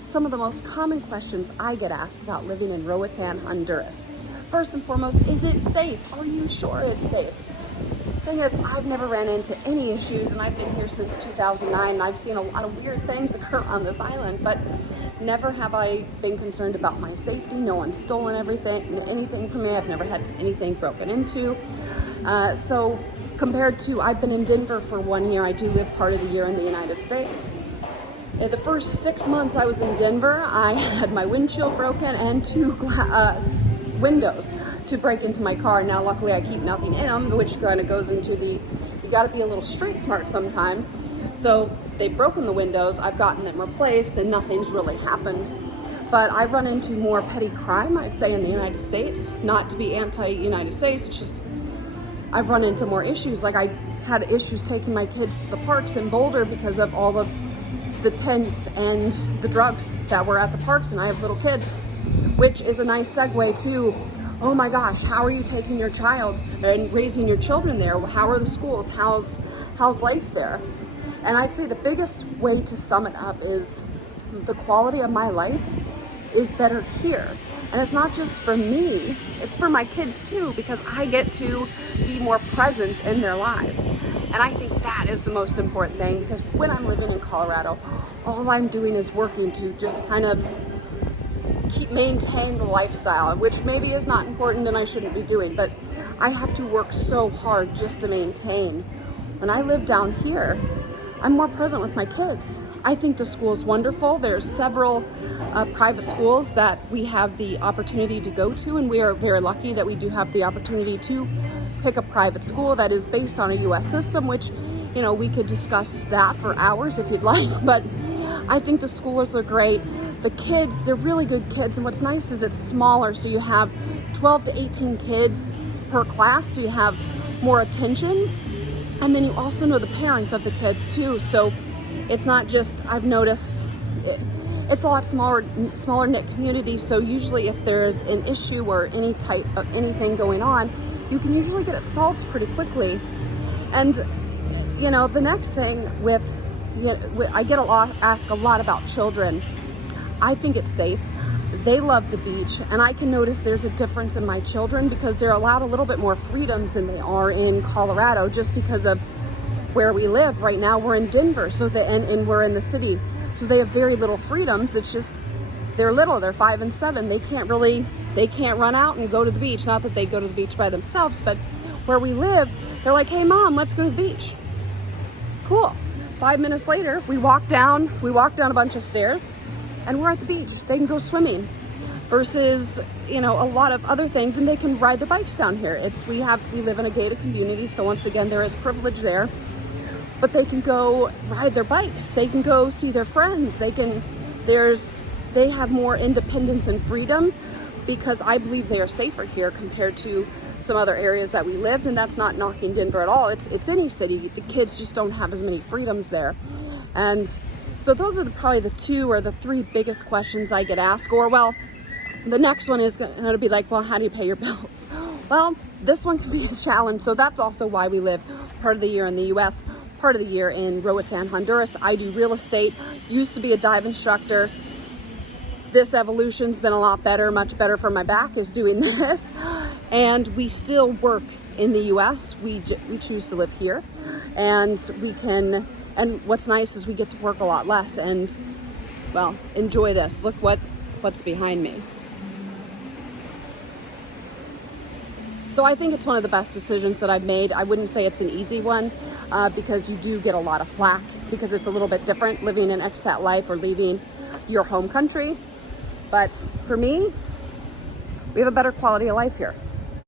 some of the most common questions I get asked about living in Roatan, Honduras. First and foremost, is it safe? Are you sure it's safe? Thing is, I've never ran into any issues, and I've been here since 2009, and I've seen a lot of weird things occur on this island, but never have I been concerned about my safety. No one's stolen anything from me. I've never had anything broken into. So compared to, I've been in Denver for 1 year. I do live part of the year in the United States. In the first 6 months I was in Denver, I had my windshield broken and two windows to break into my car. Now luckily I keep nothing in them, which kind of goes into the, you got to be a little street smart sometimes. So they've broken the windows, I've gotten them replaced, and nothing's really happened. But I run into more petty crime, I'd say, in the United States. Not to be anti-United States, it's just I've run into more issues. Like, I had issues taking my kids to the parks in Boulder because of all of the tents and the drugs that were at the parks, and I have little kids, which is a nice segue to, oh my gosh, how are you taking your child and raising your children there? How are the schools? How's life there? And I'd say the biggest way to sum it up is the quality of my life is better here. And it's not just for me, it's for my kids too, because I get to be more present in their lives. And I think that is the most important thing, because when I'm living in Colorado, all I'm doing is working to just kind of maintain the lifestyle, which maybe is not important and I shouldn't be doing, but I have to work so hard just to maintain. When I live down here, I'm more present with my kids. I think the school is wonderful. There's several private schools that we have the opportunity to go to, and we are very lucky that we do have the opportunity to pick a private school that is based on a U.S. system, which, you know, we could discuss that for hours if you'd like, but I think the schools are great. The kids, they're really good kids, and what's nice is it's smaller, so you have 12 to 18 kids per class, so you have more attention. And then you also know the parents of the kids too. So it's not just, I've noticed, it's a lot smaller knit community. So usually if there's an issue or any type of anything going on, you can usually get it solved pretty quickly. And you know, the next thing I get asked a lot about children. I think it's safe. They love the beach, and I can notice there's a difference in my children because they're allowed a little bit more freedoms than they are in Colorado, just because of where we live. Right now we're in Denver, so and we're in the city, so they have very little freedoms. It's just they're little, they're 5 and 7. They can't run out and go to the beach. Not that they go to the beach by themselves, but where we live, they're like, hey mom, let's go to the beach. Cool. 5 minutes later, we walk down a bunch of stairs, and we're at the beach. They can go swimming versus, you know, a lot of other things, and they can ride their bikes down here. We live in a gated community, so once again, there is privilege there, but they can go ride their bikes. They can go see their friends. They have more independence and freedom because I believe they are safer here compared to some other areas that we lived, and that's not knocking Denver at all. It's any city. The kids just don't have as many freedoms there. And so those are probably the 2 or the 3 biggest questions I get asked. Or, well, the next one is going to be like, well, how do you pay your bills? Well, this one can be a challenge. So that's also why we live part of the year in the U.S., part of the year in Roatan, Honduras. I do real estate, used to be a dive instructor. This evolution's been a lot better, much better for my back is doing this. And we still work in the U.S. We choose to live here, and we can. And what's nice is we get to work a lot less and, well, enjoy this. Look what's behind me. So I think it's one of the best decisions that I've made. I wouldn't say it's an easy one because you do get a lot of flack because it's a little bit different living an expat life or leaving your home country. But for me, we have a better quality of life here.